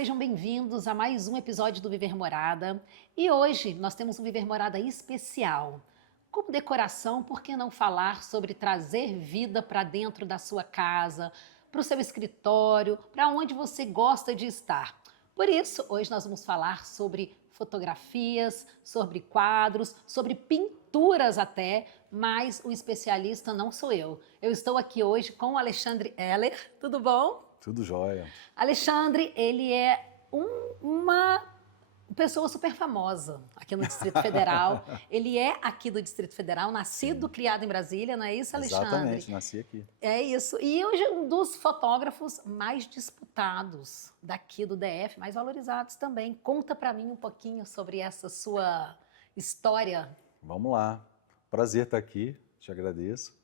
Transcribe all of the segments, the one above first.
sejam bem-vindos a mais um episódio do Viver Morada. E hoje nós temos um Viver Morada especial. Como decoração, por que não falar sobre trazer vida para dentro da sua casa, para o seu escritório, para onde você gosta de estar? Por isso, hoje nós vamos falar sobre fotografias, sobre quadros, sobre pinturas até, mas o especialista não sou eu. Eu estou aqui hoje com o Alexandre Heller. Tudo bom? Tudo jóia. Alexandre, ele é uma pessoa super famosa aqui no Distrito Federal. Ele é aqui do Distrito Federal, nascido, criado em Brasília, não é isso, Alexandre? Exatamente, nasci aqui. É isso. E hoje é um dos fotógrafos mais disputados daqui do DF, mais valorizados também. Conta para mim um pouquinho sobre essa sua história. Vamos lá. Prazer estar aqui, te agradeço.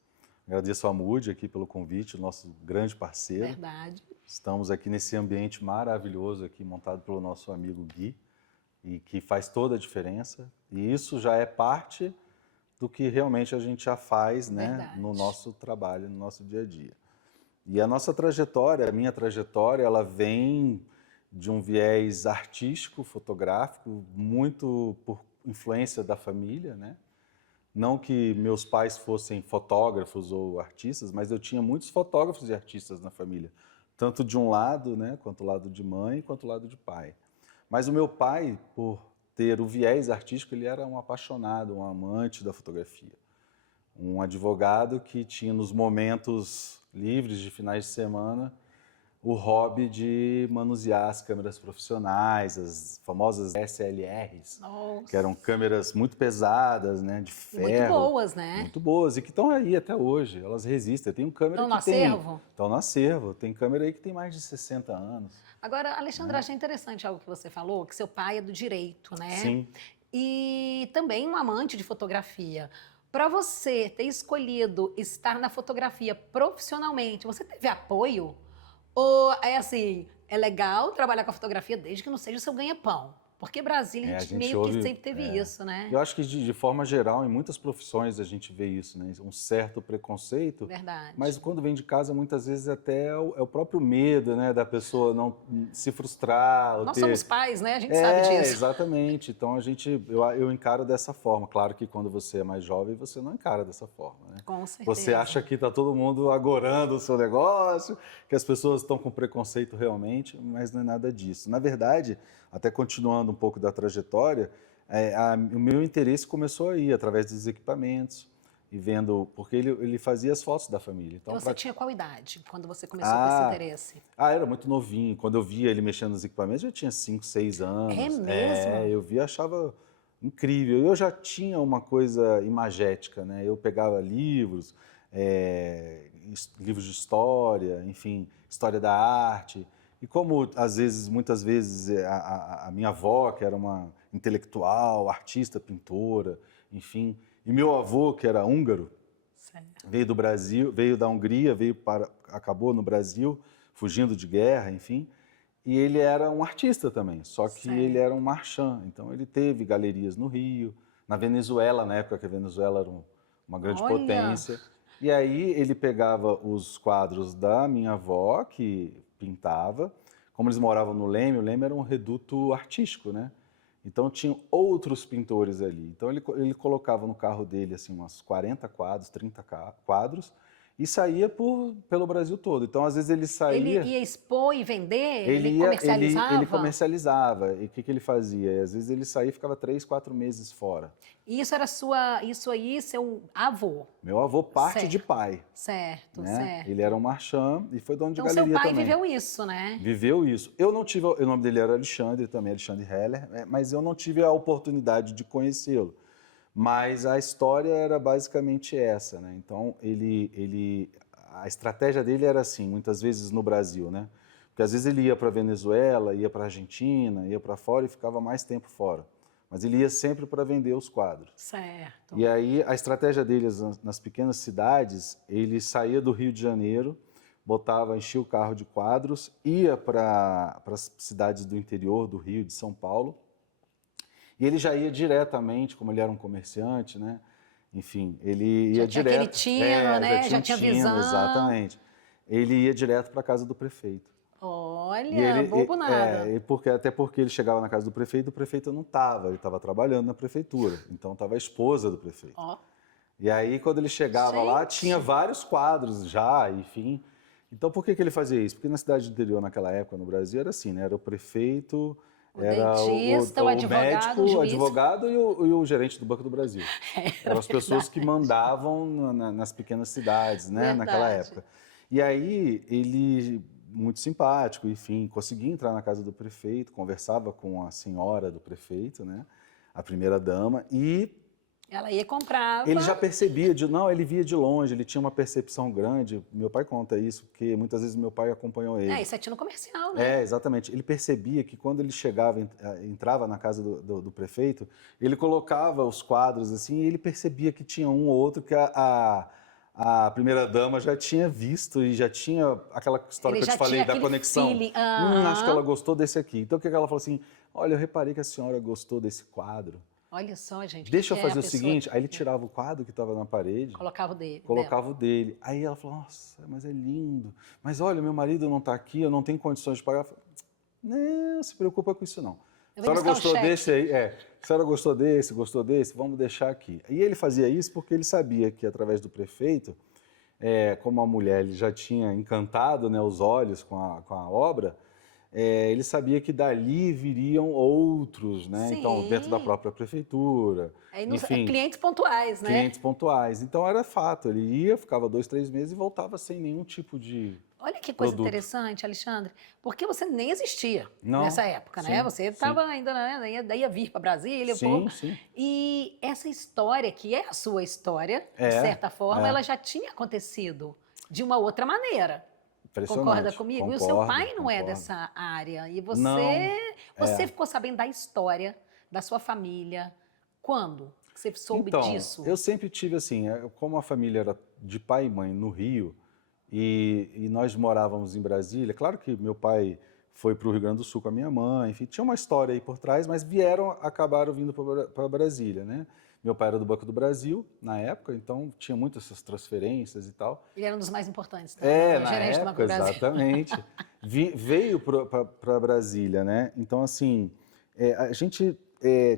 Agradeço a Mood aqui pelo convite, nosso grande parceiro. Verdade. Estamos aqui nesse ambiente maravilhoso aqui, montado pelo nosso amigo Gui, e que faz toda a diferença. E isso já é parte do que realmente a gente já faz, né, no nosso trabalho, no nosso dia a dia. E a nossa trajetória, a minha trajetória, ela vem de um viés artístico, fotográfico, muito por influência da família, né? Não que meus pais fossem fotógrafos ou artistas, mas eu tinha muitos fotógrafos e artistas na família, tanto de um lado, né, quanto o lado de mãe, quanto o lado de pai. Mas o meu pai, por ter o viés artístico, ele era um apaixonado, um amante da fotografia. Um advogado que tinha nos momentos livres de finais de semana o hobby de manusear as câmeras profissionais, as famosas SLRs, Nossa. que eram câmeras muito pesadas, né, de ferro. Muito boas, né? Muito boas, e que estão aí até hoje, elas resistem. Tem câmera Estão no que tem... acervo? Estão no acervo. Tem câmera aí que tem mais de 60 anos. Agora, Alexandre, achei interessante algo que você falou, que seu pai é do direito, né? Sim. E também um amante de fotografia. Para você ter escolhido estar na fotografia profissionalmente, você teve apoio? Ou é assim, é legal trabalhar com a fotografia desde que não seja o seu ganha-pão? Porque Brasília, a gente meio que sempre teve isso, né? Eu acho que de forma geral, em muitas profissões a gente vê isso, né? Um certo preconceito. Verdade. Mas quando vem de casa, muitas vezes até é o próprio medo, né? Da pessoa não se frustrar. Nós somos pais, né? A gente sabe disso. Exatamente. Então eu encaro dessa forma. Claro que quando você é mais jovem, você não encara dessa forma, né? Com certeza. Você acha que está todo mundo agorando o seu negócio, que as pessoas estão com preconceito realmente, mas não é nada disso. Na verdade, até continuando um pouco da trajetória, o meu interesse começou aí, através dos equipamentos, e vendo, porque ele fazia as fotos da família. Então, você tinha qual idade quando você começou com esse interesse? Era muito novinho. Quando eu via ele mexendo nos equipamentos, eu tinha 5, 6 anos. É mesmo? Eu via, achava incrível. Eu já tinha uma coisa imagética, né? Eu pegava livros, livros de história, enfim, história da arte. E como, muitas vezes, a minha avó, que era uma intelectual, artista, pintora, enfim, e meu avô, que era húngaro, veio do Brasil, veio da Hungria, acabou no Brasil, fugindo de guerra, enfim, e ele era um artista também, só que ele era um marchand, então ele teve galerias no Rio, na Venezuela, na época que a Venezuela era uma grande potência, e aí ele pegava os quadros da minha avó, que pintava, como eles moravam no Leme, o Leme era um reduto artístico, né? Então tinham outros pintores ali. Então ele colocava no carro dele assim uns 40 quadros, 30 quadros e saía pelo Brasil todo. Então às vezes ele saía... Ele ia expor e vender? Ele comercializava? Ele comercializava. E o que ele fazia? Às vezes ele saía e ficava 3, 4 meses fora. E isso aí, seu avô? Meu avô, parte de pai. Certo, né? certo. Ele era um marchand e foi dono de então, galeria também. Então seu pai viveu isso, né? Viveu isso. Eu não tive, o nome dele era Alexandre também, Alexandre Heller, mas eu não tive a oportunidade de conhecê-lo. Mas a história era basicamente essa, né? Então, a estratégia dele era assim, muitas vezes no Brasil, né? Porque às vezes ele ia para a Venezuela, ia para a Argentina, ia para fora e ficava mais tempo fora. Mas ele ia sempre para vender os quadros. Certo. E aí a estratégia deles nas pequenas cidades, ele saía do Rio de Janeiro, enchia o carro de quadros, ia para as cidades do interior do Rio, de São Paulo, e ele já ia diretamente, como ele era um comerciante, né? Enfim, ele ia direto. Aquele tino, né? Já tinha visão. Exatamente. Ele ia direto para a casa do prefeito. Olha, bobo nada. Até porque ele chegava na casa do prefeito, o prefeito não estava, ele estava trabalhando na prefeitura, então estava a esposa do prefeito. Ó. E aí, quando ele chegava lá, tinha vários quadros já, enfim. Então, por que ele fazia isso? Porque na cidade do interior, naquela época, no Brasil, era assim, né? Era o prefeito, O era dentista, o advogado, médico, o juiz. o advogado e o gerente do Banco do Brasil. Eram as pessoas que mandavam nas pequenas cidades, né? Naquela época. E aí, ele, muito simpático, enfim, conseguia entrar na casa do prefeito, conversava com a senhora do prefeito, né? A primeira-dama, e ela ia comprar. ele já percebia, ele via de longe, ele tinha uma percepção grande. Meu pai conta isso, porque muitas vezes meu pai acompanhou ele. Isso é tino comercial, né? Exatamente. Ele percebia que quando ele chegava, entrava na casa do prefeito, ele colocava os quadros assim, e ele percebia que tinha um ou outro que a primeira-dama já tinha visto e já tinha aquela história que eu te falei da conexão. Acho que ela gostou desse aqui. Então, o que ela falou assim? Olha, eu reparei que a senhora gostou desse quadro. Olha só, gente. Deixa eu fazer o seguinte. Aí ele tirava o quadro que estava na parede. Colocava o dele. Colocava o dele. Aí ela falou, nossa, mas é lindo. Mas olha, meu marido não está aqui, eu não tenho condições de pagar. Eu falei, não se preocupa com isso não. A senhora gostou desse aí? A senhora gostou desse? Vamos deixar aqui. E ele fazia isso porque ele sabia que, através do prefeito, como a mulher ele já tinha encantado, né, os olhos com a obra, ele sabia que dali viriam outros, né? Sim. Então, dentro da própria prefeitura. Enfim, clientes pontuais, né? Clientes pontuais. Então, era fato. Ele ia, ficava 2, 3 meses e voltava sem nenhum tipo de Olha que coisa interessante, Alexandre, porque você nem existia nessa época, né? Você estava ainda, né? Ia vir para Brasília, sim. E essa história, que é a sua história, de certa forma, ela já tinha acontecido de uma outra maneira. Concorda comigo? Concordo, e o seu pai não é dessa área. E você ficou sabendo da história da sua família. Quando você soube disso? Eu sempre tive assim, como a família era de pai e mãe no Rio, e nós morávamos em Brasília, claro que meu pai foi para o Rio Grande do Sul com a minha mãe, enfim, tinha uma história aí por trás, mas acabaram vindo para Brasília, né? Meu pai era do Banco do Brasil, na época, então tinha muitas essas transferências e tal. Ele era um dos mais importantes, né? Na gerente época, do Banco do Brasil. Exatamente. Veio para Brasília, né? Então, assim, a gente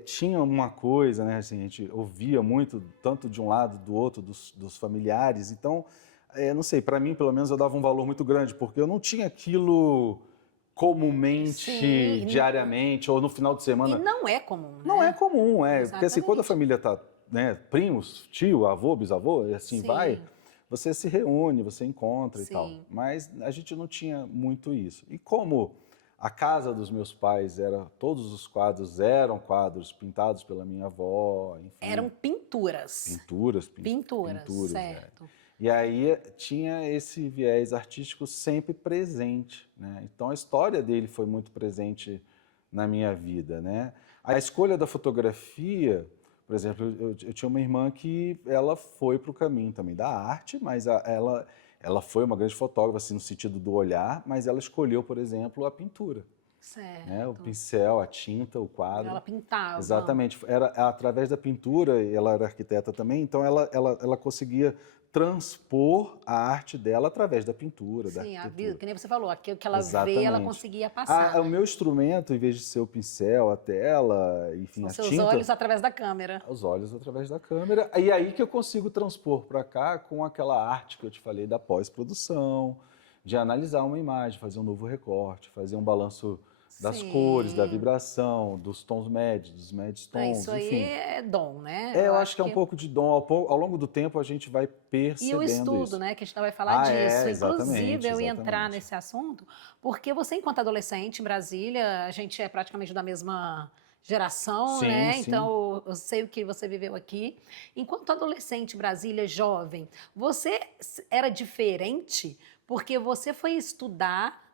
tinha uma coisa, né? Assim, a gente ouvia muito, tanto de um lado, do outro, dos familiares. Então, não sei, para mim, pelo menos, eu dava um valor muito grande, porque eu não tinha aquilo comumente, diariamente, ou no final de semana. E não é comum, né? Não é comum, porque assim, quando a família está, né, primos, tio, avô, bisavô, e assim vai, você se reúne, você encontra e tal. Mas a gente não tinha muito isso. E como a casa dos meus pais todos os quadros eram quadros pintados pela minha avó, enfim. Eram pinturas. Pinturas, certo. E aí tinha esse viés artístico sempre presente, né? Então a história dele foi muito presente na minha vida, né? A escolha da fotografia, por exemplo, eu tinha uma irmã que ela foi para o caminho também da arte, mas ela foi uma grande fotógrafa, assim, no sentido do olhar, mas ela escolheu, por exemplo, a pintura. Certo. Né? O pincel, a tinta, o quadro. Ela pintava. Exatamente. Era através da pintura, e ela era arquiteta também, então ela conseguia transpor a arte dela através da pintura, da arquitetura. Sim, que nem você falou, aquilo que ela vê, ela conseguia passar. O meu instrumento, em vez de ser o pincel, a tela, enfim, a tinta... São seus olhos através da câmera. Os olhos através da câmera. E aí que eu consigo transpor para cá com aquela arte que eu te falei da pós-produção, de analisar uma imagem, fazer um novo recorte, fazer um balanço das cores, da vibração, dos tons médios, dos médios tons, isso aí é dom, né? Eu acho que é um pouco de dom. Ao longo do tempo a gente vai percebendo E o estudo, isso. né? Que a gente vai falar disso. Exatamente, Inclusive, eu ia entrar nesse assunto, porque você, enquanto adolescente em Brasília, a gente é praticamente da mesma geração, né? Sim. Então, eu sei o que você viveu aqui. Enquanto adolescente em Brasília, jovem, você era diferente porque você foi estudar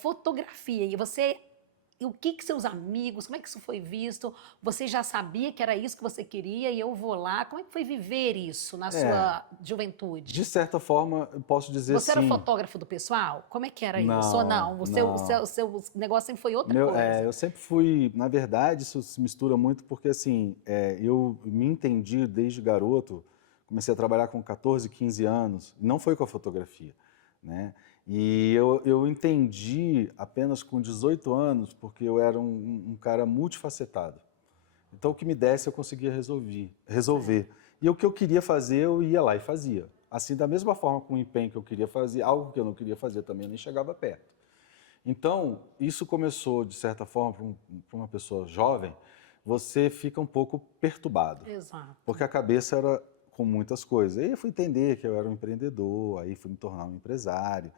fotografia e o que seus amigos, como é que isso foi visto? Você já sabia que era isso que você queria e eu vou lá? Como é que foi viver isso na sua juventude? De certa forma, eu posso dizer Você era fotógrafo do pessoal? Como é que era isso? Ou não? O seu negócio sempre foi outra coisa? Eu sempre fui, na verdade, isso se mistura muito porque assim, eu me entendi desde garoto, comecei a trabalhar com 14, 15 anos, não foi com a fotografia, né? E eu entendi apenas com 18 anos, porque eu era um cara multifacetado. Então, o que me desse, eu conseguia resolver. E o que eu queria fazer, eu ia lá e fazia. Assim, da mesma forma com o empenho que eu queria fazer, algo que eu não queria fazer também, eu nem chegava perto. Então, isso começou, de certa forma, para uma pessoa jovem, você fica um pouco perturbado. Exato. Porque a cabeça era com muitas coisas. Aí eu fui entender que eu era um empreendedor, aí fui me tornar um empresário.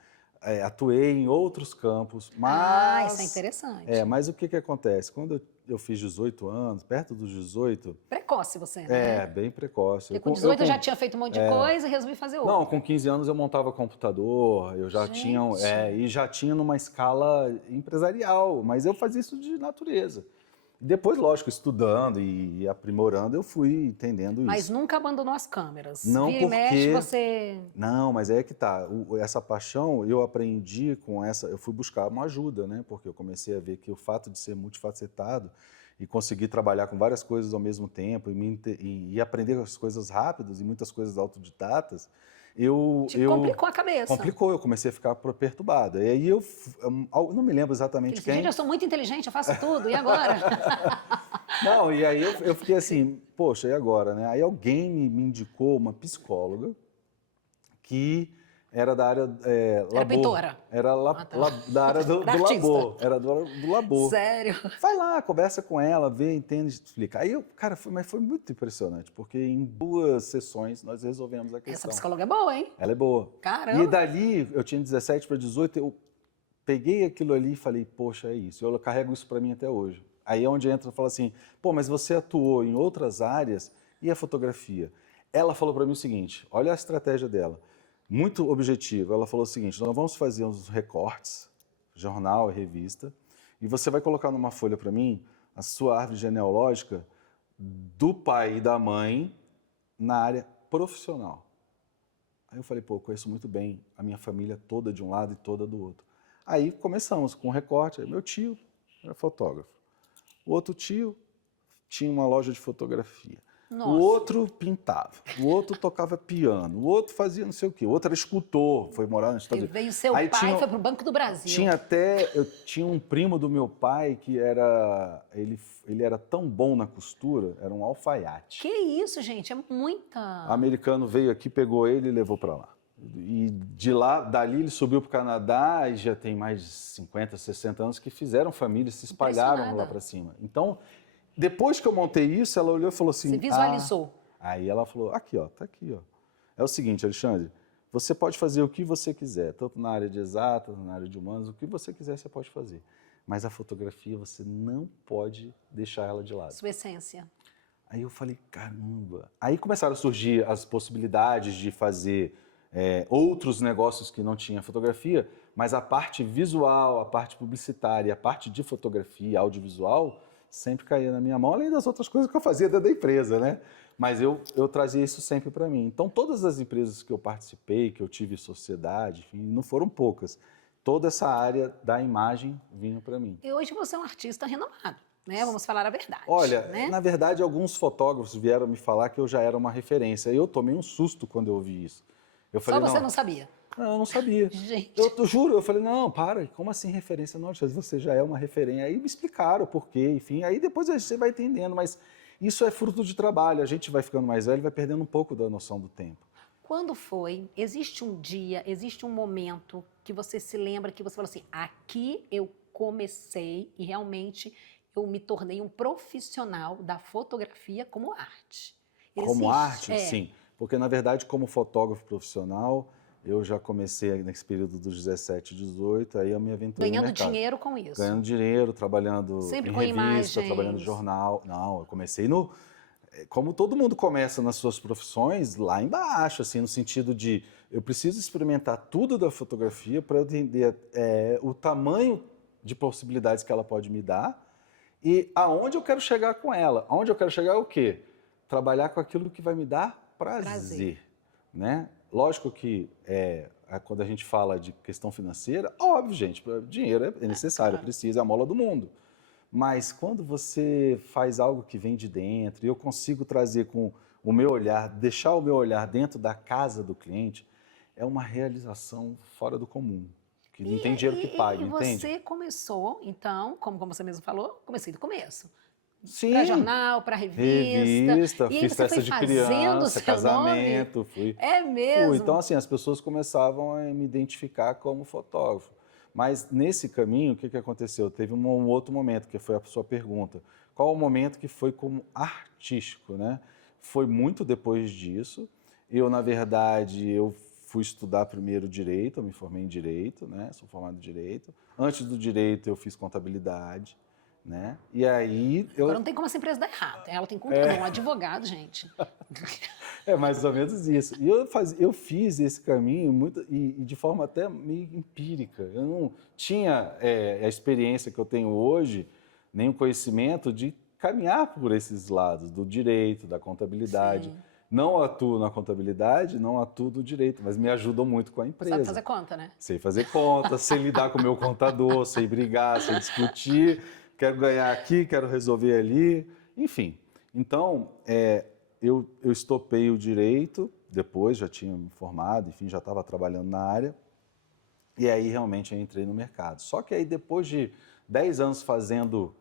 Atuei em outros campos, mas... isso é interessante. Mas o que acontece? Quando eu fiz 18 anos, perto dos 18... Precoce você, né? Bem precoce. Porque com 18 eu já tinha feito um monte de coisa e resolvi fazer outra. Não, com 15 anos eu montava computador, eu já tinha... e já tinha numa escala empresarial, mas eu fazia isso de natureza. Depois, lógico, estudando e aprimorando, eu fui entendendo isso. Mas nunca abandonou as câmeras. Não, Vira porque... e mexe, você... Não, mas é que tá. Essa paixão, eu aprendi com essa... Eu fui buscar uma ajuda, né? Porque eu comecei a ver que o fato de ser multifacetado e conseguir trabalhar com várias coisas ao mesmo tempo e aprender as coisas rápidas e muitas coisas autodidatas, complicou a cabeça. Complicou, eu comecei a ficar perturbado. E aí eu não me lembro exatamente quem... Gente, eu sou muito inteligente, eu faço tudo, e agora? Não, e aí eu fiquei assim, poxa, e agora, né? Aí alguém me indicou uma psicóloga que era da área labor. Era pintora? Era da área do labor. Era do labor. Sério? Vai lá, conversa com ela, vê, entende, explica. Aí cara, mas foi muito impressionante, porque em 2 sessões nós resolvemos a questão. Essa psicóloga é boa, hein? Ela é boa. Caramba! E dali, eu tinha 17 para 18, eu peguei aquilo ali e falei, poxa, é isso. Eu carrego isso para mim até hoje. Aí é onde entra e fala assim, pô, mas você atuou em outras áreas e a fotografia? Ela falou para mim o seguinte, olha a estratégia dela, muito objetiva. Ela falou o seguinte, nós vamos fazer uns recortes, jornal e revista, e você vai colocar numa folha para mim a sua árvore genealógica do pai e da mãe na área profissional. Aí eu falei, pô, eu conheço muito bem a minha família toda de um lado e toda do outro. Aí começamos com um recorte, meu tio era fotógrafo. O outro tio tinha uma loja de fotografia. Nossa. O outro pintava, o outro tocava piano, o outro fazia não sei o quê, o outro era escultor, foi morar nos Estados Unidos. Veio seu pai e foi para o Banco do Brasil. Eu tinha um primo do meu pai que ele era tão bom na costura, era um alfaiate. Que isso, gente, é muita... O americano veio aqui, pegou ele e levou para lá. E dali ele subiu para o Canadá e já tem mais de 50, 60 anos que fizeram família, se espalharam lá para cima. Então, depois que eu montei isso, ela olhou e falou assim... Você visualizou. Aí ela falou, aqui, ó, tá aqui, ó. É o seguinte, Alexandre, você pode fazer o que você quiser, tanto na área de exatas, na área de humanas, o que você quiser você pode fazer. Mas a fotografia você não pode deixar ela de lado. Sua essência. Aí eu falei, caramba. Aí começaram a surgir as possibilidades de fazer outros negócios que não tinha fotografia, mas a parte visual, a parte publicitária, a parte de fotografia, audiovisual, sempre caía na minha mão, além das outras coisas que eu fazia dentro da empresa, né? Mas eu trazia isso sempre para mim. Então, todas as empresas que eu participei, que eu tive sociedade, enfim, não foram poucas. Toda essa área da imagem vinha para mim. E hoje você é um artista renomado, né? Vamos falar a verdade. Olha, né? Na verdade, alguns fotógrafos vieram me falar que eu já era uma referência. E eu tomei um susto quando eu ouvi isso. Eu falei, só você não sabia? Não, eu não sabia. Gente. Eu juro, eu falei, não, para, como assim referência? Não, você já é uma referência. Aí me explicaram o porquê, enfim, aí depois você vai entendendo, mas isso é fruto de trabalho, a gente vai ficando mais velho e vai perdendo um pouco da noção do tempo. Quando foi? Existe um dia, existe um momento que você se lembra que você falou assim, aqui eu comecei e realmente eu me tornei um profissional da fotografia como arte. Como arte? Sim. Porque, na verdade, como fotógrafo profissional, eu já comecei nesse período dos 17, 18, aí eu me aventurei no mercado. Ganhando dinheiro com isso? Ganhando dinheiro, trabalhando sempre em com revista, imagens. Trabalhando em jornal. Não, eu comecei como todo mundo começa nas suas profissões, lá embaixo, assim, no sentido de eu preciso experimentar tudo da fotografia para eu entender o tamanho de possibilidades que ela pode me dar e aonde eu quero chegar com ela. Aonde eu quero chegar é o quê? Trabalhar com aquilo que vai me dar prazer. Né? Lógico que quando a gente fala de questão financeira, óbvio, gente, dinheiro é necessário, precisa, é a mola do mundo. Mas quando você faz algo que vem de dentro e eu consigo trazer com o meu olhar, deixar o meu olhar dentro da casa do cliente, é uma realização fora do comum. que não tem dinheiro que pague, entende? E você começou, então, como você mesmo falou, comecei do começo. Sim. Para jornal, para revista. E aí fiz você festa foi de fazendo o criança, seu casamento, nome? É mesmo? Então, assim, as pessoas começavam a me identificar como fotógrafo. Mas nesse caminho, o que aconteceu? Teve um outro momento, que foi a sua pergunta. Qual o momento que foi como artístico, né? Foi muito depois disso. Eu, na verdade, eu fui estudar primeiro Direito, eu me formei em Direito, né? Sou formado em Direito. Antes do Direito, eu fiz Contabilidade, né? E aí... Agora não tem como essa empresa dar errado. Ela tem contador, um advogado, gente. É mais ou menos isso. E eu fiz esse caminho muito, e de forma até meio empírica. Eu não tinha a experiência que eu tenho hoje, nem o conhecimento de caminhar por esses lados, do direito, da contabilidade. Sim. Não atuo na contabilidade, não atuo no direito, mas me ajudam muito com a empresa. Sabe fazer conta, né? Sei fazer conta, sei lidar com o meu contador, sei brigar, sei discutir, quero ganhar aqui, quero resolver ali, enfim. Então, eu estopei o direito, depois já tinha me formado, enfim, já estava trabalhando na área, e aí realmente eu entrei no mercado. Só que aí depois de 10 anos fazendo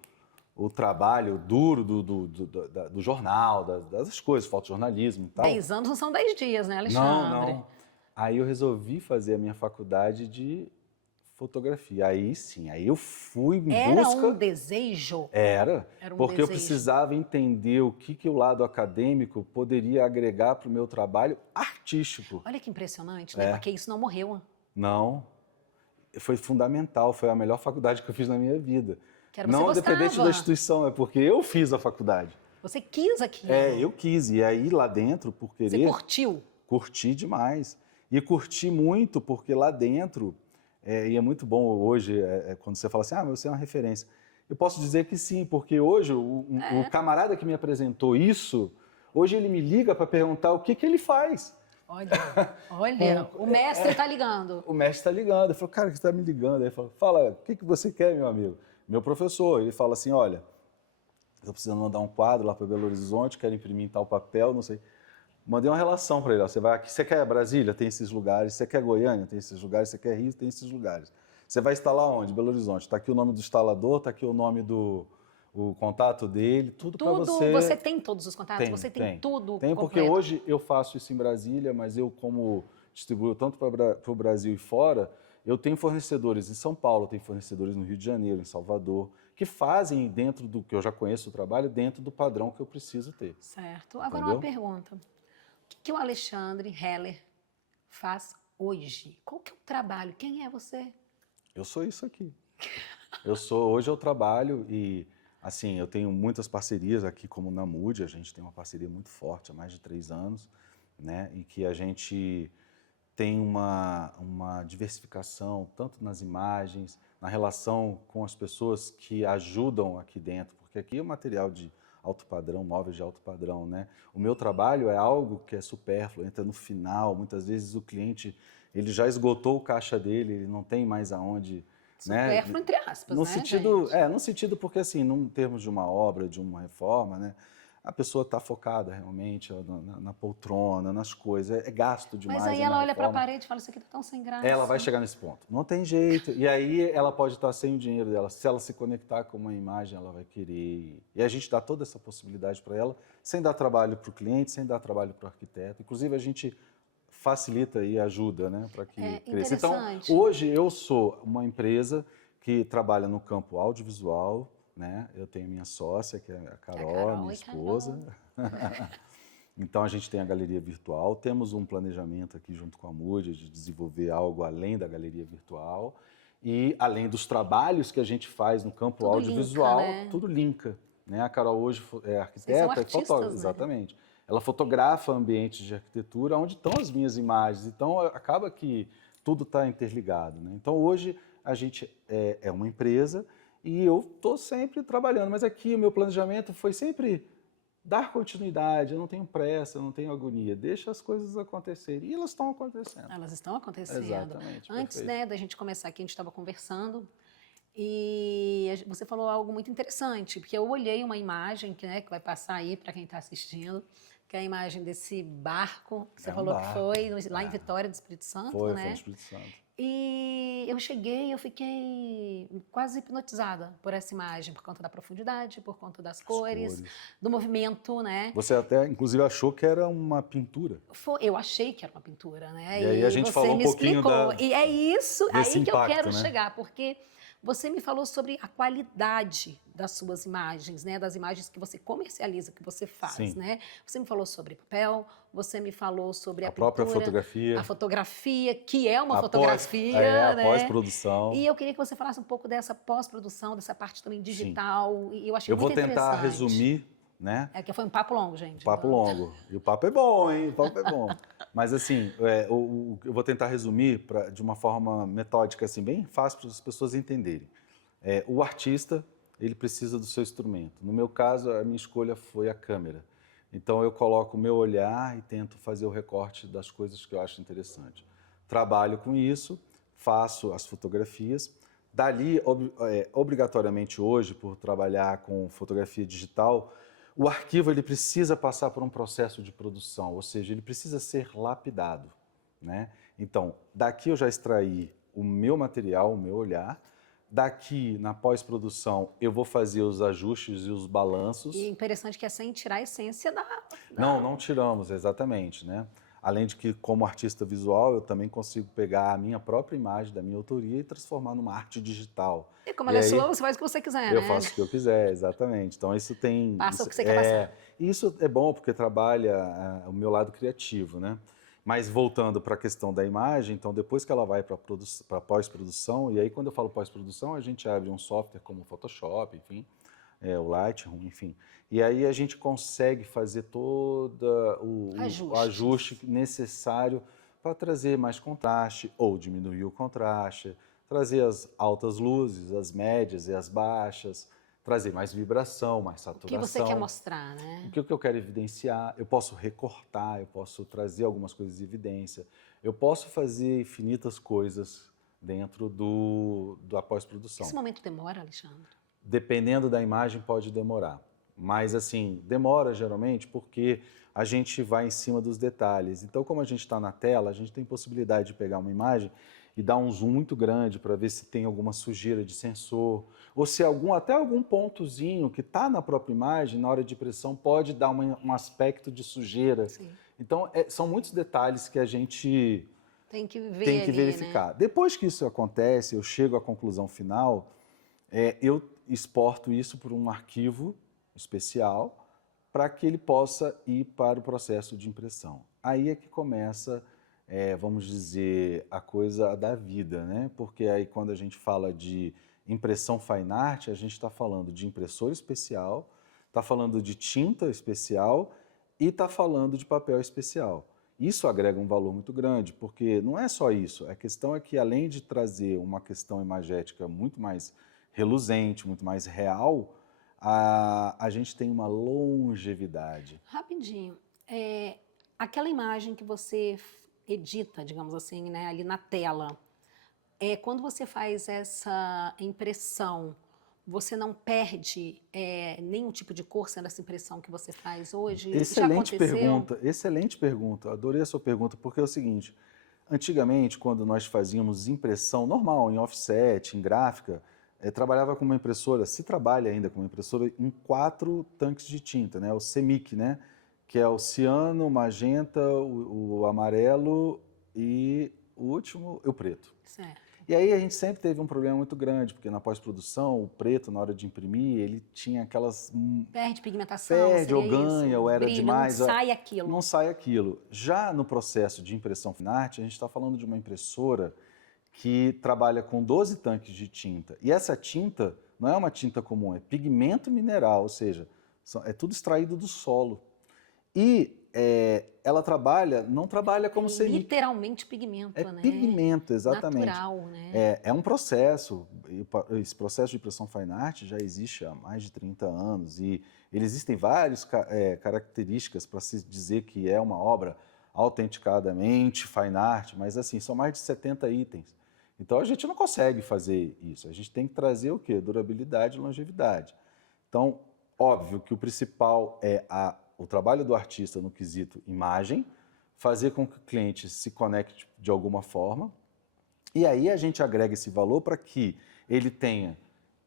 o trabalho duro do jornal, das coisas, fotojornalismo e tal. 10 anos não são 10 dias, né, Alexandre? Não. Aí eu resolvi fazer a minha faculdade de fotografia. Aí sim, aí eu fui em busca... Era um desejo? Era porque desejo. Eu precisava entender o que o lado acadêmico poderia agregar para o meu trabalho artístico. Olha que impressionante, né? Porque isso não morreu. Não. Foi fundamental, foi a melhor faculdade que eu fiz na minha vida. Não independente da instituição, é porque eu fiz a faculdade. Você quis aquilo. Eu quis. E aí lá dentro, por querer... Você curtiu? Curti demais. E curti muito porque lá dentro, e é muito bom hoje, quando você fala assim, mas você é uma referência. Eu posso dizer que sim, porque hoje o camarada que me apresentou isso, hoje ele me liga para perguntar o que ele faz. Olha, o mestre está ligando. O mestre está ligando. Eu falo, cara, que está me ligando? Aí ele fala, o que você quer, meu amigo? Meu professor, ele fala assim, olha, estou precisando mandar um quadro lá para Belo Horizonte, quero imprimir em tal papel, não sei. Mandei uma relação para ele, você vai aqui, você quer Brasília? Tem esses lugares. Você quer Goiânia? Tem esses lugares. Você quer Rio? Tem esses lugares. Você vai instalar onde? Belo Horizonte. Está aqui o nome do instalador, está aqui o nome o contato dele, tudo para você. Você tem todos os contatos? Você tem tudo Tem, porque completo. hoje eu faço isso em Brasília, mas eu, como distribuo tanto para o Brasil e fora, eu tenho fornecedores em São Paulo, tenho fornecedores no Rio de Janeiro, em Salvador, que fazem dentro do que eu já conheço o trabalho, dentro do padrão que eu preciso ter. Certo. Agora uma pergunta. O que o Alexandre Heller faz hoje? Qual que é o trabalho? Quem é você? Eu sou isso aqui. Hoje eu trabalho e, assim, eu tenho muitas parcerias aqui, como na Mood, a gente tem uma parceria muito forte há mais de 3 anos, né? E que a gente tem uma diversificação, tanto nas imagens, na relação com as pessoas que ajudam aqui dentro, porque aqui é um material de alto padrão, móveis de alto padrão, né? O meu trabalho é algo que é supérfluo, entra no final, muitas vezes o cliente, ele já esgotou o caixa dele, ele não tem mais aonde... Supérfluo, né? entre aspas, no né, sentido, gente? No sentido porque, assim, em termos de uma obra, de uma reforma, né? A pessoa está focada realmente na poltrona, nas coisas, é gasto demais. Mas aí ela olha para a parede e fala, isso aqui está tão sem graça. Ela vai chegar nesse ponto, não tem jeito. E aí ela pode estar sem o dinheiro dela. Se ela se conectar com uma imagem, ela vai querer. E a gente dá toda essa possibilidade para ela, sem dar trabalho para o cliente, sem dar trabalho para o arquiteto. Inclusive, a gente facilita e ajuda, né, para que cresça. Então, hoje eu sou uma empresa que trabalha no campo audiovisual, né? Eu tenho minha sócia, que é a Carol, minha esposa. Então, a gente tem a galeria virtual, temos um planejamento aqui junto com a Mood de desenvolver algo além da galeria virtual e além dos trabalhos que a gente faz no campo audiovisual, tudo linka. Né? A Carol hoje é arquiteta e fotógrafa, exatamente. Ela fotografa ambientes de arquitetura onde estão as minhas imagens, então acaba que tudo está interligado. Né? Então, hoje a gente é uma empresa e eu estou sempre trabalhando, mas aqui o meu planejamento foi sempre dar continuidade, eu não tenho pressa, eu não tenho agonia, deixa as coisas acontecerem. E elas estão acontecendo. Elas estão acontecendo. Exatamente. Antes, né, da gente começar aqui, a gente estava conversando e você falou algo muito interessante, porque eu olhei uma imagem que vai passar aí para quem está assistindo, que é a imagem desse barco, que você falou que foi lá em Vitória do Espírito Santo, Foi né? no Espírito Santo. E eu cheguei, eu fiquei quase hipnotizada por essa imagem, por conta da profundidade, por conta das cores, do movimento, né? Você até, inclusive, achou que era uma pintura. Eu achei que era uma pintura, né? E aí a gente falou um pouquinho E é isso aí que eu quero né? chegar, porque você me falou sobre a qualidade das suas imagens, né? Das imagens que você comercializa, que você faz, Sim. né? Você me falou sobre papel, você me falou sobre a própria pintura, fotografia. a fotografia, que é uma fotografia, né? A pós-produção. E eu queria que você falasse um pouco dessa pós-produção, dessa parte também digital. Sim. E eu achei muito interessante. Eu vou tentar resumir, né? É que foi um papo longo, gente. Papo longo. E o papo é bom, hein? O papo é bom. Mas, assim, eu vou tentar resumir de uma forma metódica, assim, bem fácil para as pessoas entenderem. O artista, ele precisa do seu instrumento. No meu caso, a minha escolha foi a câmera. Então, eu coloco o meu olhar e tento fazer o recorte das coisas que eu acho interessante. Trabalho com isso, faço as fotografias. Dali, obrigatoriamente hoje, por trabalhar com fotografia digital, o arquivo ele precisa passar por um processo de produção, ou seja, ele precisa ser lapidado, né? Então, daqui eu já extraí o meu material, o meu olhar. Daqui, na pós-produção, eu vou fazer os ajustes e os balanços. E é interessante que é sem tirar a essência da... Não tiramos, exatamente, né? Além de que, como artista visual, eu também consigo pegar a minha própria imagem, da minha autoria, e transformar numa arte digital. E como ela é sua, você faz o que você quiser, eu né? Eu faço o que eu quiser, exatamente. Então, isso tem... Passa o que você quer passar. Isso é bom, porque trabalha o meu lado criativo, né? Mas voltando para a questão da imagem, então depois que ela vai para a pós-produção, e aí quando eu falo pós-produção, a gente abre um software como o Photoshop, enfim, o Lightroom, enfim. E aí a gente consegue fazer todo o ajuste necessário para trazer mais contraste ou diminuir o contraste, trazer as altas luzes, as médias e as baixas, trazer mais vibração, mais saturação. O que você quer mostrar, né? O que eu quero evidenciar, eu posso recortar, eu posso trazer algumas coisas em evidência, eu posso fazer infinitas coisas dentro da pós-produção. Esse momento demora, Alexandre? Dependendo da imagem, pode demorar. Mas, assim, demora geralmente porque a gente vai em cima dos detalhes. Então, como a gente está na tela, a gente tem possibilidade de pegar uma imagem e dar um zoom muito grande para ver se tem alguma sujeira de sensor, ou se até algum pontozinho que está na própria imagem, na hora de impressão, pode dar um aspecto de sujeira. Sim. Então, são muitos detalhes que a gente tem que verificar. Né? Depois que isso acontece, eu chego à conclusão final, eu exporto isso por um arquivo especial para que ele possa ir para o processo de impressão. Aí é que começa... vamos dizer, a coisa da vida, né? Porque aí quando a gente fala de impressão fine art, a gente está falando de impressora especial, está falando de tinta especial e está falando de papel especial. Isso agrega um valor muito grande, porque não é só isso. A questão é que, além de trazer uma questão imagética muito mais reluzente, muito mais real, a gente tem uma longevidade. Rapidinho, aquela imagem que você edita, digamos assim, né, ali na tela, quando você faz essa impressão, você não perde nenhum tipo de cor sendo essa impressão que você faz hoje? Excelente pergunta, adorei a sua pergunta, porque é o seguinte, antigamente, quando nós fazíamos impressão normal, em offset, em gráfica, trabalhava com uma impressora, se trabalha ainda com uma impressora em 4 tanques de tinta, né, o CMYK, né? Que é o ciano, o magenta, o amarelo e o último, o preto. Certo. E aí a gente sempre teve um problema muito grande, porque na pós-produção, o preto, na hora de imprimir, ele tinha aquelas... Perde pigmentação, perde ou ganha, isso? ou era brilho, demais. Não sai aquilo. Não sai aquilo. Já no processo de impressão fine art, a gente está falando de uma impressora que trabalha com 12 tanques de tinta. E essa tinta não é uma tinta comum, é pigmento mineral, ou seja, é tudo extraído do solo. E ela não trabalha como CMYK. Literalmente pigmento, né? É pigmento, exatamente. Natural, né? É um processo, esse processo de impressão fine art já existe há mais de 30 anos e existem várias características para se dizer que é uma obra autenticadamente fine art, mas assim, são mais de 70 itens. Então a gente não consegue fazer isso, a gente tem que trazer o quê? Durabilidade e longevidade. Então, óbvio que o principal é o trabalho do artista no quesito imagem, fazer com que o cliente se conecte de alguma forma, E aí a gente agrega esse valor para que ele tenha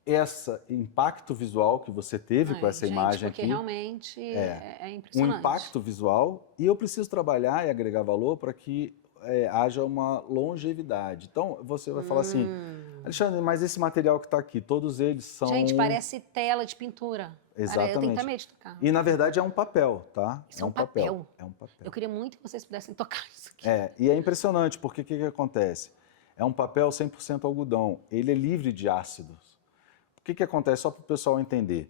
esse impacto visual que você teve com essa imagem porque aqui. realmente é Um impressionante. impacto visual, e eu preciso trabalhar e agregar valor para que haja uma longevidade. Então, você vai falar assim, Alexandre, mas esse material que está aqui, todos eles são... Gente, parece tela de pintura. Exatamente. Eu tenho até medo de tocar. E, na verdade, é um papel, tá? Isso é um papel? É um papel. Eu queria muito que vocês pudessem tocar isso aqui. E é impressionante, porque o que acontece? É um papel 100% algodão, ele é livre de ácidos. O que acontece? Só para o pessoal entender.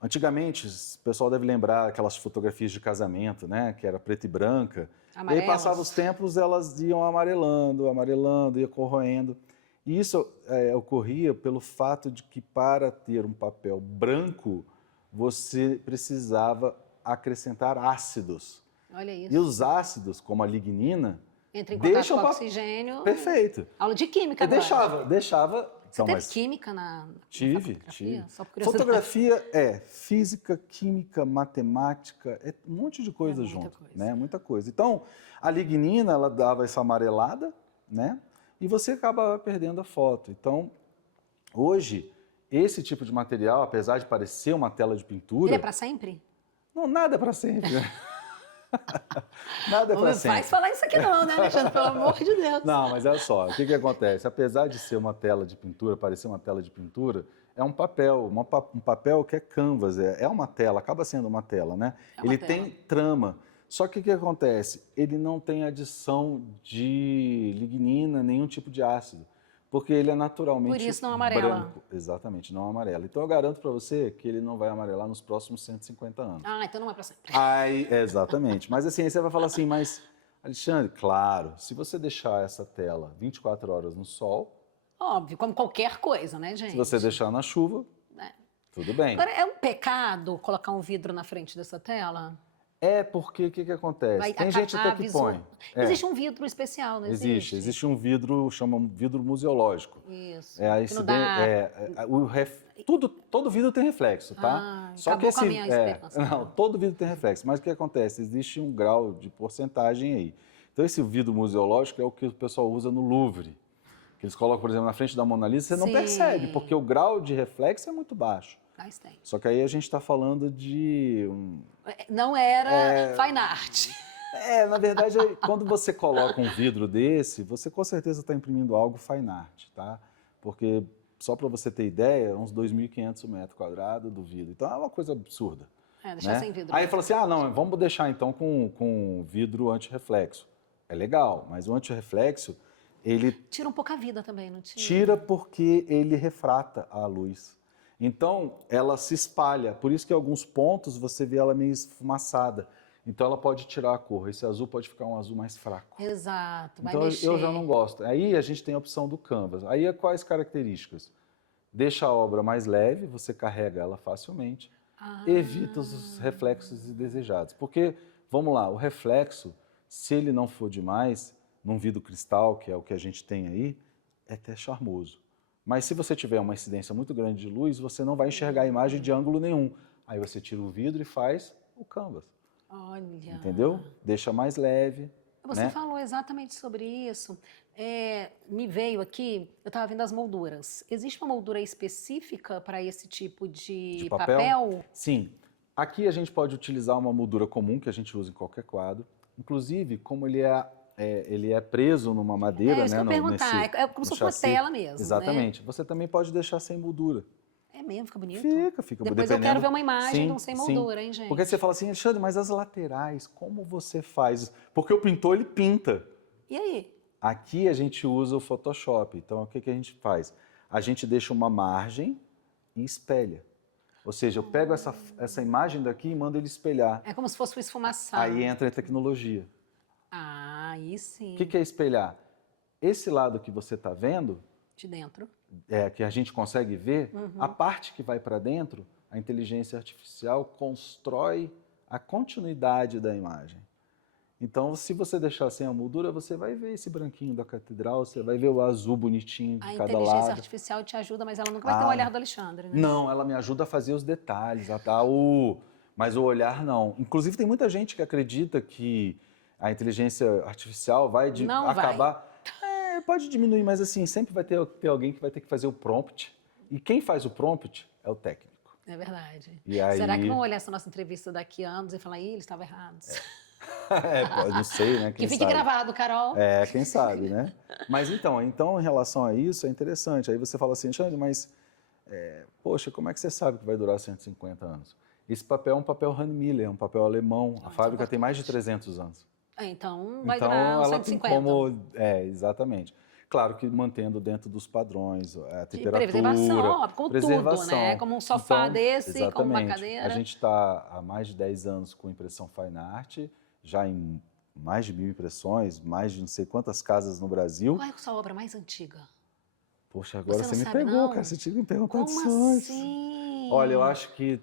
Antigamente, o pessoal deve lembrar aquelas fotografias de casamento, né? Que era preta e branca. Amarelas. E aí, passavam os tempos, elas iam amarelando, amarelando, ia corroendo. E isso ocorria pelo fato de que, para ter um papel branco, você precisava acrescentar ácidos. Olha isso. E os ácidos, como a lignina, entra em contato com o oxigênio. Perfeito. Aula de química agora. Deixava. Você teve química na Tive. Só por curiosidade. Fotografia é física, química, matemática, é um monte de coisa muita junto, coisa. né? Muita coisa. Então, a lignina, ela dava essa amarelada, né? E você acaba perdendo a foto. Então, hoje, esse tipo de material, apesar de parecer uma tela de pintura... Ele é para sempre? Não, nada é para sempre. Nada é para sempre. Não faz falar isso aqui não, né, Alexandre? Pelo amor de Deus. Não, mas olha só, o que acontece? Apesar de ser uma tela de pintura, parecer uma tela de pintura, é um papel, um papel que é canvas, é uma tela, acaba sendo uma tela, né? Ele tem trama. Só que o que acontece? Ele não tem adição de lignina, nenhum tipo de ácido, porque ele é naturalmente Por isso não amarela. branco. Exatamente, não amarela. Então eu garanto para você que ele não vai amarelar nos próximos 150 anos. Ah, então não é para sempre. Exatamente. Mas assim, aí você vai falar assim, mas Alexandre, claro, se você deixar essa tela 24 horas no sol... Óbvio, como qualquer coisa, né, gente? Se você deixar na chuva, tudo bem. Agora, é um pecado colocar um vidro na frente dessa tela? Porque o que acontece? Tem gente até que põe. Existe um vidro especial, não existe? Existe um vidro, chama vidro museológico. Isso. Que não dá... todo vidro tem reflexo, tá? Só que esse... Não, todo vidro tem reflexo. Mas o que acontece? Existe um grau de porcentagem aí. Então, esse vidro museológico é o que o pessoal usa no Louvre. Que eles colocam, por exemplo, na frente da Mona Lisa, você não percebe, porque o grau de reflexo é muito baixo. Mas tem. Só que aí a gente está falando de... Não era fine art. Na verdade, quando você coloca um vidro desse, você com certeza está imprimindo algo fine art, tá? Porque, só para você ter ideia, uns 2.500 metros quadrados do vidro. Então, é uma coisa absurda. Deixar sem vidro. Aí fala assim, não, vamos deixar então com vidro antirreflexo. É legal, mas o antirreflexo, ele... Tira um pouco a vida também, não tira? Tira porque ele refrata a luz. Então, ela se espalha. Por isso que em alguns pontos você vê ela meio esfumaçada. Então, ela pode tirar a cor. Esse azul pode ficar um azul mais fraco. Exato, vai então, mexer. Eu já não gosto. Aí a gente tem a opção do canvas. Aí, quais características? Deixa a obra mais leve, você carrega ela facilmente. Evita os reflexos indesejados. Porque, vamos lá, o reflexo, se ele não for demais, num vidro cristal, que é o que a gente tem aí, é até charmoso. Mas se você tiver uma incidência muito grande de luz, você não vai enxergar a imagem de ângulo nenhum. Aí você tira o vidro e faz o canvas. Olha. Entendeu? Deixa mais leve. Você falou exatamente sobre isso. Me veio aqui, eu estava vendo as molduras. Existe uma moldura específica para esse tipo de papel? Sim. Aqui a gente pode utilizar uma moldura comum que a gente usa em qualquer quadro. Inclusive, como ele é preso numa madeira, isso né? Que eu ia perguntar, é como se fosse tela mesmo. Exatamente. Né? Você também pode deixar sem moldura. É mesmo? Fica bonito? Fica. Depois eu quero ver uma imagem de um sem moldura, hein, gente? Porque você fala assim, Alexandre, mas as laterais, como você faz? Porque o pintor, ele pinta. E aí? Aqui a gente usa o Photoshop. Então, o que a gente faz? A gente deixa uma margem e espelha. Ou seja, eu pego essa imagem daqui e mando ele espelhar. É como se fosse o esfumaçado. Aí entra a tecnologia. Aí sim. O que é espelhar? Esse lado que você está vendo... De dentro. Que a gente consegue ver, a parte que vai para dentro, a inteligência artificial constrói a continuidade da imagem. Então, se você deixar sem a moldura, você vai ver esse branquinho da catedral, você vai ver o azul bonitinho de cada lado. A inteligência artificial te ajuda, mas ela nunca vai ter o olhar do Alexandre, né? Não, ela me ajuda a fazer os detalhes, mas o olhar não. Inclusive, tem muita gente que acredita que a inteligência artificial vai acabar... Pode diminuir, mas assim, sempre vai ter alguém que vai ter que fazer o prompt. E quem faz o prompt é o técnico. É verdade. E aí... Será que vão olhar essa nossa entrevista daqui a anos e falar, ih, eles estavam errados? não sei, né? Que fique gravado, Carol. Quem sabe, né? Mas então, em relação a isso, é interessante. Aí você fala assim, Alexandre, mas, poxa, como é que você sabe que vai durar 150 anos? Esse papel é um papel Hahn Miller, é um papel alemão. A fábrica tem mais de 300 anos. Então vai durar uns 150. Tem como... exatamente. Claro que mantendo dentro dos padrões, a temperatura, preservação, com preservação. Tudo, né? Como um sofá desse, exatamente. como uma cadeira. A gente está há mais de 10 anos com impressão fine art, já em mais de 1000 impressões, mais de não sei quantas casas no Brasil. Qual é a sua obra mais antiga? Poxa, agora você me sabe, pegou, não? cara, você tinha que me perguntar Como disso. assim? Olha, eu acho que,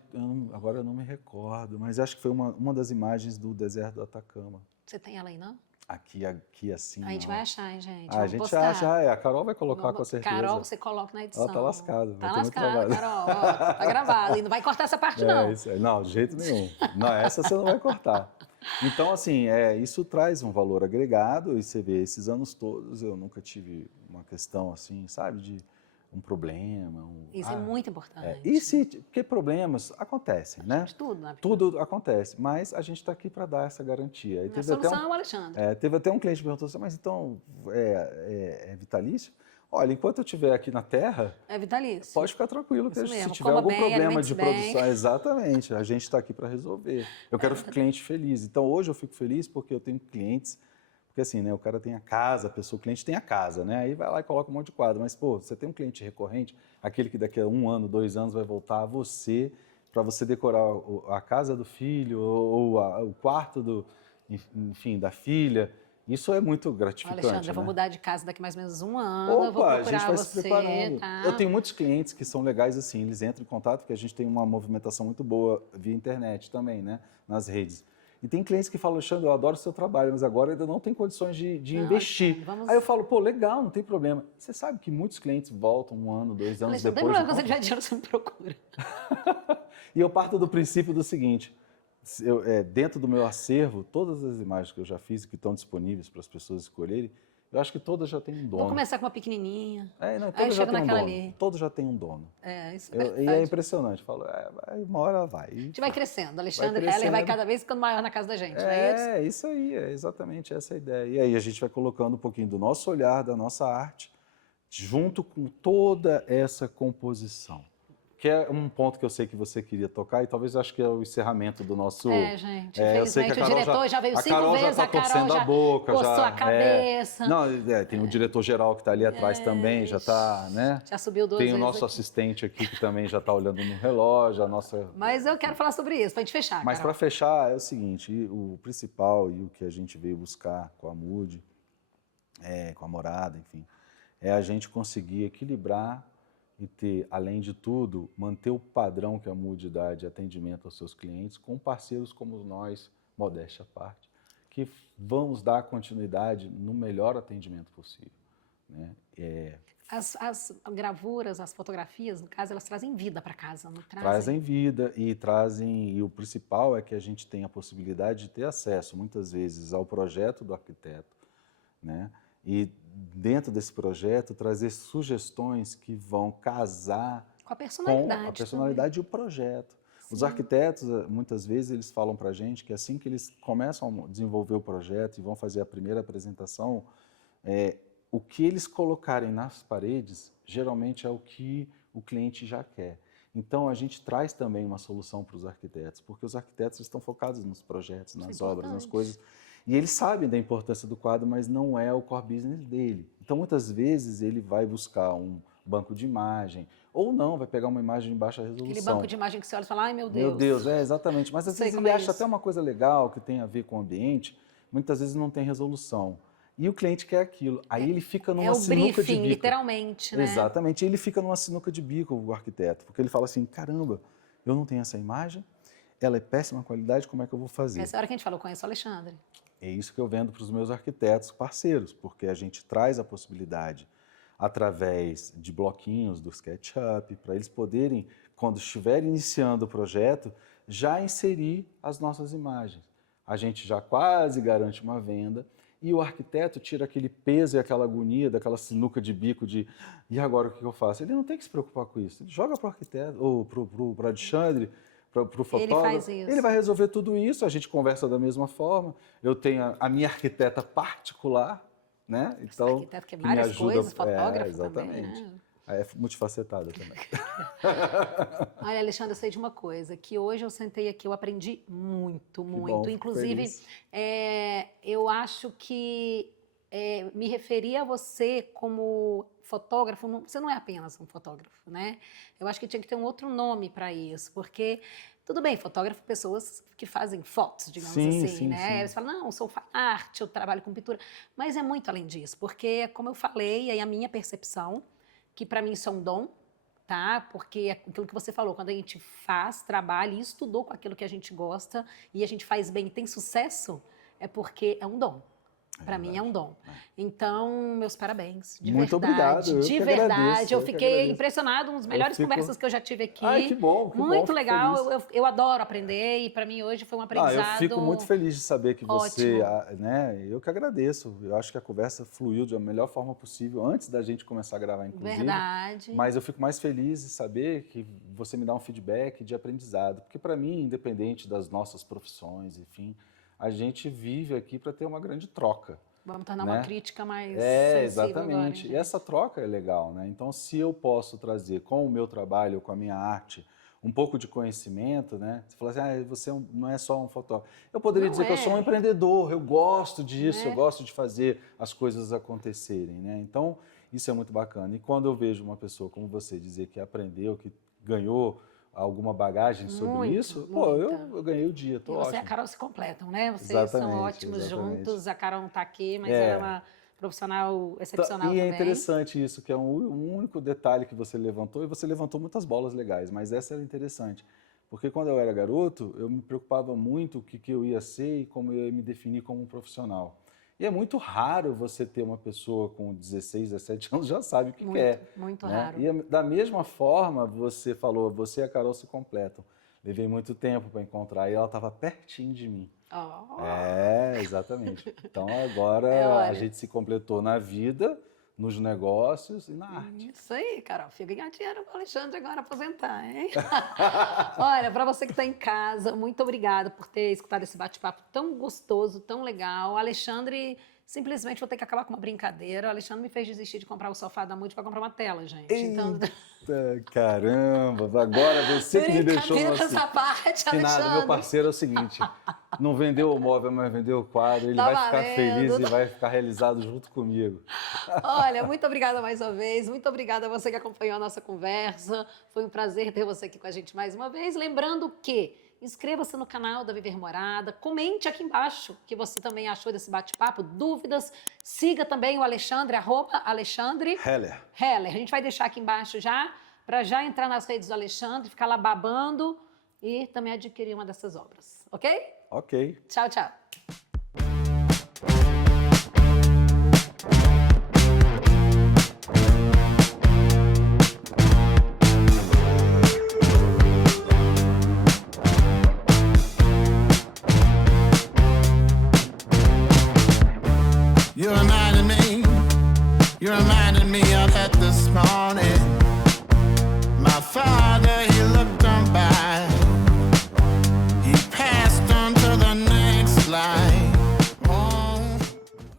agora eu não me recordo, mas acho que foi uma das imagens do deserto do Atacama. Você tem ela aí, não? Aqui assim. A gente vai achar, hein, gente? A gente acha, a Carol vai colocar com certeza. Carol, você coloca na edição. Ela tá lascada. Tá lascada, Carol. Ó, tá gravado. E não vai cortar essa parte, não. Isso, não, de jeito nenhum. Não, essa você não vai cortar. Então, assim, isso traz um valor agregado e você vê, esses anos todos eu nunca tive uma questão assim, sabe, de um problema. Isso é muito importante. Porque problemas acontecem, né? Tudo na vida. Tudo acontece, mas a gente está aqui para dar essa garantia. A solução é o Alexandre. Teve até um cliente que perguntou assim, mas então é vitalício? Olha, enquanto eu estiver aqui na Terra, é vitalício. Pode ficar tranquilo, que se tiver Coma algum bem, problema de bem. produção, exatamente, a gente está aqui para resolver. Eu quero o cliente feliz. Então, hoje eu fico feliz porque eu tenho clientes, porque assim, né, o cara tem a casa, o cliente tem a casa, né, aí vai lá e coloca um monte de quadro, mas, pô, você tem um cliente recorrente, aquele que daqui a 1 ano, 2 anos vai voltar a você, para você decorar a casa do filho ou o quarto da filha. Isso é muito gratificante. Alexandre, eu vou mudar de casa daqui mais ou menos 1 ano. Eu vou procurar a gente vai você, se preparando. tá? Eu tenho muitos clientes que são legais assim, eles entram em contato, porque a gente tem uma movimentação muito boa via internet também, né? Nas redes. E tem clientes que falam, Alexandre, eu adoro o seu trabalho, mas agora ainda não tenho condições de investir. Aí eu falo, pô, legal, não tem problema. Você sabe que muitos clientes voltam 1 ano, 2 anos depois. Não tem problema, se você tiver dinheiro, você me procura. E eu parto do princípio do seguinte, dentro do meu acervo, todas as imagens que eu já fiz e que estão disponíveis para as pessoas escolherem, eu acho que todas já têm um dono. Vou começar com uma pequenininha. Todas já têm um dono. Ali. Todas já têm um dono. Isso é E é impressionante. Falo, uma hora vai. A gente vai crescendo. Alexandre Heller vai cada vez ficando maior na casa da gente, não é isso? Isso aí, é exatamente essa a ideia. E aí a gente vai colocando um pouquinho do nosso olhar, da nossa arte, junto com toda essa composição. Que é um ponto que eu sei que você queria tocar e talvez acho que é o encerramento do nosso... gente, infelizmente o diretor já veio 5 vezes, a Carol já coçou a cabeça. Tem o diretor-geral que está ali atrás também, já está, né? Já subiu 2 vezes. Tem o nosso assistente aqui que também já está olhando no relógio, a nossa... Mas eu quero falar sobre isso, para a gente fechar, Mas para fechar é o seguinte, o principal e o que a gente veio buscar com a Mood, com a Morada, enfim, é a gente conseguir equilibrar e ter, além de tudo, manter o padrão que a Mood dá de atendimento aos seus clientes com parceiros como nós, modéstia à parte, que vamos dar continuidade no melhor atendimento possível. Né? As gravuras, as fotografias, no caso, elas trazem vida para casa, não trazem? Trazem vida e o principal é que a gente tem a possibilidade de ter acesso, muitas vezes, ao projeto do arquiteto, né? E dentro desse projeto trazer sugestões que vão casar com a personalidade e o projeto. Sim. Os arquitetos, muitas vezes, eles falam para a gente que assim que eles começam a desenvolver o projeto e vão fazer a primeira apresentação, o que eles colocarem nas paredes, geralmente é o que o cliente já quer. Então, a gente traz também uma solução para os arquitetos, porque os arquitetos estão focados nos projetos, nas obras, nas coisas. E eles sabem da importância do quadro, mas não é o core business dele. Então, muitas vezes, ele vai buscar um banco de imagem, ou não, vai pegar uma imagem de baixa resolução. Aquele banco de imagem que você olha e fala, ai meu Deus. Meu Deus, exatamente. Mas às vezes ele acha até uma coisa legal, que tem a ver com o ambiente, muitas vezes não tem resolução. E o cliente quer aquilo. Aí ele fica numa sinuca de bico. Literalmente, né? Exatamente. Ele fica numa sinuca de bico, o arquiteto, porque ele fala assim, caramba, eu não tenho essa imagem, ela é péssima qualidade, como é que eu vou fazer? Essa hora que a gente falou, conheço o Alexandre. É isso que eu vendo para os meus arquitetos parceiros, porque a gente traz a possibilidade, através de bloquinhos do SketchUp, para eles poderem, quando estiverem iniciando o projeto, já inserir as nossas imagens. A gente já quase garante uma venda E o arquiteto tira aquele peso e aquela agonia, daquela sinuca de bico de e agora o que eu faço? Ele não tem que se preocupar com isso. Ele joga para o arquiteto, ou para o Alexandre, para o fotógrafo. Ele faz isso. Ele vai resolver tudo isso, a gente conversa da mesma forma. Eu tenho a minha arquiteta particular, né? Então, arquiteto que é várias coisas, fotógrafo exatamente. Também, né? É multifacetada também. Olha, Alexandre, eu sei de uma coisa, que hoje eu sentei aqui, eu aprendi muito, muito. Bom, inclusive, eu acho que me referir a você como fotógrafo, você não é apenas um fotógrafo, né? Eu acho que tinha que ter um outro nome para isso, porque, tudo bem, fotógrafo, pessoas que fazem fotos, digamos assim, né? Você fala, não, eu sou fine art, eu trabalho com pintura, mas é muito além disso, porque, como eu falei, aí a minha percepção, que para mim isso é um dom, tá? Porque é aquilo que você falou, quando a gente faz, trabalha e estudou com aquilo que a gente gosta e a gente faz bem e tem sucesso, é porque é um dom. Para mim é um dom. Então, meus parabéns, de muito verdade. Obrigado. De verdade. Eu fiquei impressionado, uma das melhores conversas que eu já tive aqui. Ai, que bom. Muito legal. Eu adoro aprender e para mim hoje foi um aprendizado. Eu fico muito feliz de saber que ótimo. você, né? Eu que agradeço. Eu acho que a conversa fluiu da melhor forma possível antes da gente começar a gravar, inclusive. Verdade. Mas eu fico mais feliz de saber que você me dá um feedback de aprendizado, porque para mim, independente das nossas profissões, enfim, a gente vive aqui para ter uma grande troca. Vamos tornar uma crítica mais sensível exatamente. agora, e essa troca é legal, né? Então, se eu posso trazer com o meu trabalho, com a minha arte, um pouco de conhecimento, né? Você fala assim, você não é só um fotógrafo. Eu poderia dizer que eu sou um empreendedor, eu gosto disso, eu gosto de fazer as coisas acontecerem, né? Então, isso é muito bacana. E quando eu vejo uma pessoa como você dizer que aprendeu, que ganhou alguma bagagem sobre isso, pô, eu ganhei o dia, tô ótimo. Você e a Carol se completam, né? Vocês exatamente, são ótimos juntos, a Carol não está aqui, mas é uma profissional excepcional também. E é interessante isso, que é um único detalhe que você levantou, e você levantou muitas bolas legais, mas essa era interessante, porque quando eu era garoto, eu me preocupava muito o que eu ia ser e como eu ia me definir como um profissional. E é muito raro você ter uma pessoa com 16, 17 anos já sabe o que quer. Muito né? raro. E da mesma forma, você falou, você e a Carol se completam. Levei muito tempo para encontrar e ela estava pertinho de mim. Oh. Exatamente. Então agora a gente se completou na vida, nos negócios e na arte. Isso aí, Carol. Fica ganhar dinheiro para o Alexandre agora aposentar, hein? Olha, para você que está em casa, muito obrigada por ter escutado esse bate-papo tão gostoso, tão legal. Alexandre, simplesmente vou ter que acabar com uma brincadeira. O Alexandre me fez desistir de comprar o sofá da Multi para comprar uma tela, gente. Então... Caramba, agora você que me deixou assim. Essa parte, Finado, meu parceiro, é o seguinte, não vendeu o móvel, mas vendeu o quadro, ele vai ficar feliz e vai ficar realizado junto comigo. Olha, muito obrigada mais uma vez, muito obrigada a você que acompanhou a nossa conversa, foi um prazer ter você aqui com a gente mais uma vez, lembrando que inscreva-se no canal da Viver Morada, comente aqui embaixo o que você também achou desse bate-papo, dúvidas, siga também o Alexandre, @Alexandre Heller. A gente vai deixar aqui embaixo já, para já entrar nas redes do Alexandre, ficar lá babando e também adquirir uma dessas obras, ok? Ok. Tchau, tchau. You reminded me of that this morning.